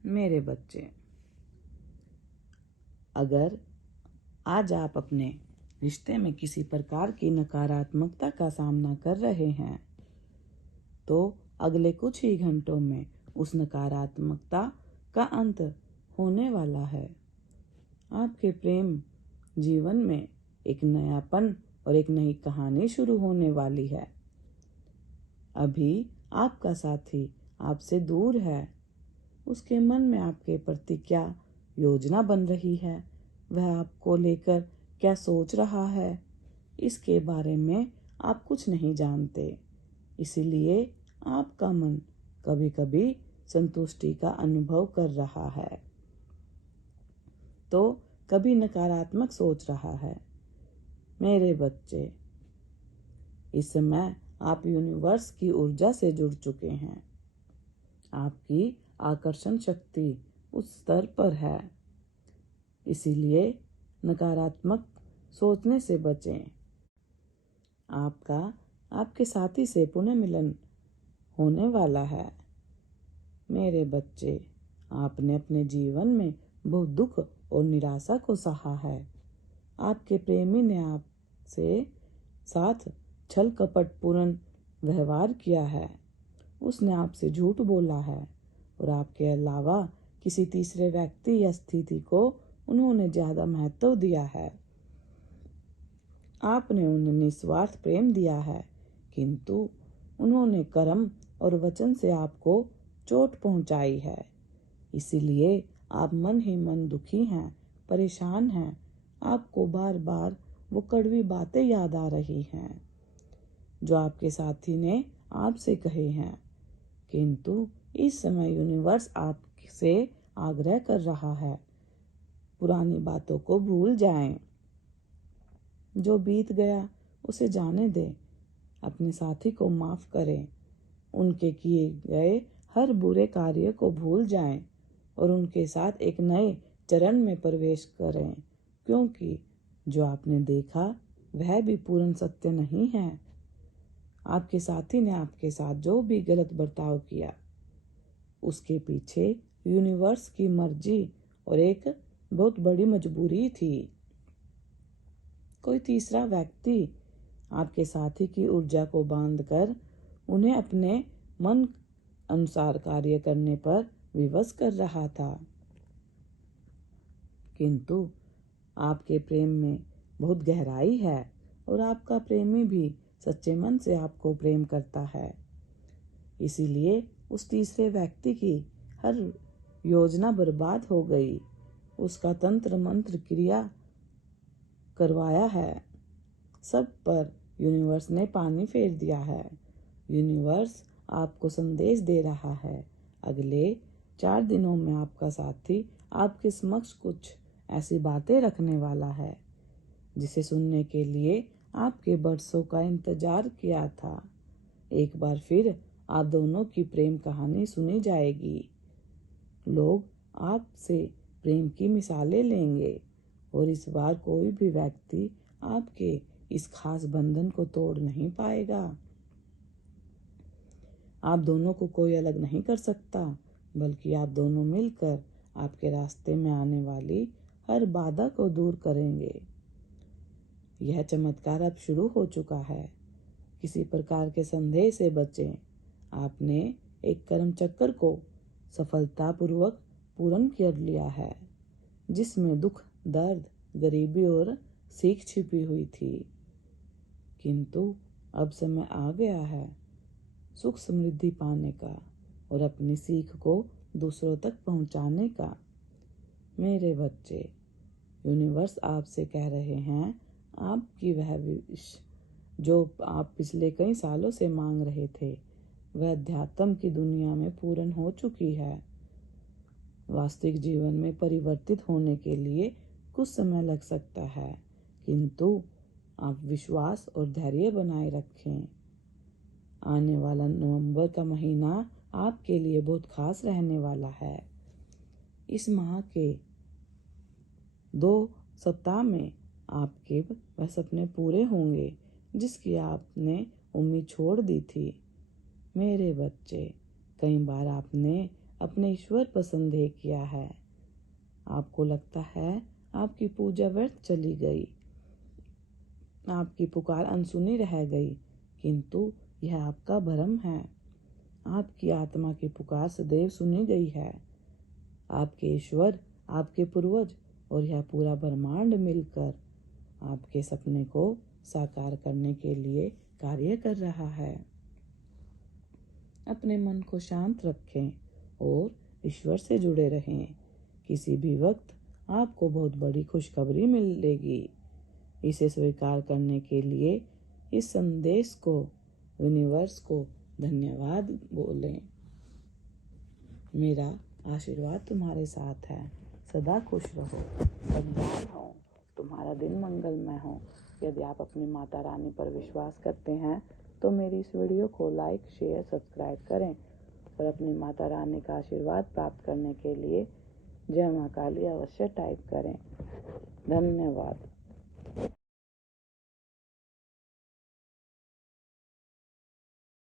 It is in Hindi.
मेरे बच्चे, अगर आज आप अपने रिश्ते में किसी प्रकार की नकारात्मकता का सामना कर रहे हैं तो अगले कुछ ही घंटों में उस नकारात्मकता का अंत होने वाला है। आपके प्रेम जीवन में एक नयापन और एक नई कहानी शुरू होने वाली है। अभी आपका साथी आपसे दूर है। उसके मन में आपके प्रति क्या योजना बन रही है, वह आपको लेकर क्या सोच रहा है, इसके बारे में आप कुछ नहीं जानते। इसीलिए आपका मन कभी कभी संतुष्टि का अनुभव कर रहा है तो कभी नकारात्मक सोच रहा है। मेरे बच्चे, इस समय आप यूनिवर्स की ऊर्जा से जुड़ चुके हैं। आपकी आकर्षण शक्ति उस स्तर पर है। इसीलिए नकारात्मक सोचने से बचें। आपके साथी से पुनः मिलन होने वाला है। मेरे बच्चे, आपने अपने जीवन में बहुत दुख और निराशा को सहा है। आपके प्रेमी ने आपसे साथ छल कपट पूर्ण व्यवहार किया है। उसने आपसे झूठ बोला है और आपके अलावा किसी तीसरे व्यक्ति या स्थिति को उन्होंने ज्यादा महत्व दिया है। आपने उन्हें निस्वार्थ प्रेम दिया है, किंतु उन्होंने कर्म और वचन से आपको चोट पहुंचाई है। इसीलिए आप मन ही मन दुखी हैं, परेशान हैं। आपको बार बार वो कड़वी बातें याद आ रही हैं जो आपके साथी ने आपसे कहे हैं। किंतु इस समय यूनिवर्स आपसे आग्रह कर रहा है, पुरानी बातों को भूल जाएं। जो बीत गया उसे जाने दें। अपने साथी को माफ करें। उनके किए गए हर बुरे कार्य को भूल जाएं और उनके साथ एक नए चरण में प्रवेश करें, क्योंकि जो आपने देखा वह भी पूर्ण सत्य नहीं है। आपके साथी ने आपके साथ जो भी गलत बर्ताव किया, उसके पीछे यूनिवर्स की मर्जी और एक बहुत बड़ी मजबूरी थी। कोई तीसरा व्यक्ति आपके साथी की ऊर्जा को बांधकर उन्हें अपने मन अनुसार कार्य करने पर विवश कर रहा था। किंतु आपके प्रेम में बहुत गहराई है और आपका प्रेमी भी सच्चे मन से आपको प्रेम करता है। इसीलिए उस तीसरे व्यक्ति की हर योजना बर्बाद हो गई। उसका तंत्र मंत्र क्रिया करवाया है। सब पर यूनिवर्स ने पानी फेर दिया है। यूनिवर्स आपको संदेश दे रहा है, अगले 4 दिनों में आपका साथी आपके समक्ष कुछ ऐसी बातें रखने वाला है जिसे सुनने के लिए आपके बरसों का इंतजार किया था। एक बार फिर आप दोनों की प्रेम कहानी सुनी जाएगी। लोग आपसे प्रेम की मिसालें लेंगे और इस बार कोई भी व्यक्ति आपके इस खास बंधन को तोड़ नहीं पाएगा। आप दोनों को कोई अलग नहीं कर सकता, बल्कि आप दोनों मिलकर आपके रास्ते में आने वाली हर बाधा को दूर करेंगे। यह चमत्कार अब शुरू हो चुका है। किसी प्रकार के संदेह से बचें। आपने एक कर्म चक्र को सफलतापूर्वक पूर्ण कर लिया है, जिसमें दुख, दर्द, गरीबी और सीख छिपी हुई थी। किंतु अब समय आ गया है सुख समृद्धि पाने का और अपनी सीख को दूसरों तक पहुंचाने का। मेरे बच्चे, यूनिवर्स आपसे कह रहे हैं, आपकी वह विश जो आप पिछले कई सालों से मांग रहे थे, वह अध्यात्म की दुनिया में पूर्ण हो चुकी है। वास्तविक जीवन में परिवर्तित होने के लिए कुछ समय लग सकता है, किंतु आप विश्वास और धैर्य बनाए रखें। आने वाला नवंबर का महीना आपके लिए बहुत खास रहने वाला है। इस माह के 2 सप्ताह में आपके वह सपने पूरे होंगे जिसकी आपने उम्मीद छोड़ दी थी। मेरे बच्चे, कई बार आपने अपने ईश्वर पर संदेह किया है। आपको लगता है आपकी पूजा व्यर्थ चली गई, आपकी पुकार अनसुनी रह गई, किंतु यह आपका भ्रम है। आपकी आत्मा की पुकार सदैव सुनी गई है। आपके ईश्वर, आपके पूर्वज और यह पूरा ब्रह्मांड मिलकर आपके सपने को साकार करने के लिए कार्य कर रहा है। अपने मन को शांत रखें और ईश्वर से जुड़े रहें। किसी भी वक्त आपको बहुत बड़ी खुशखबरी मिलेगी। इसे स्वीकार करने के लिए इस संदेश को, यूनिवर्स को धन्यवाद बोलें। मेरा आशीर्वाद तुम्हारे साथ है। सदा खुश रहो, सद्भाव हो, तुम्हारा दिन मंगलमय हो। यदि आप अपनी माता रानी पर विश्वास करते हैं तो मेरी इस वीडियो को लाइक, शेयर, सब्सक्राइब करें और अपनी माता रानी का आशीर्वाद प्राप्त करने के लिए जय मां काली अवश्य टाइप करें। धन्यवाद।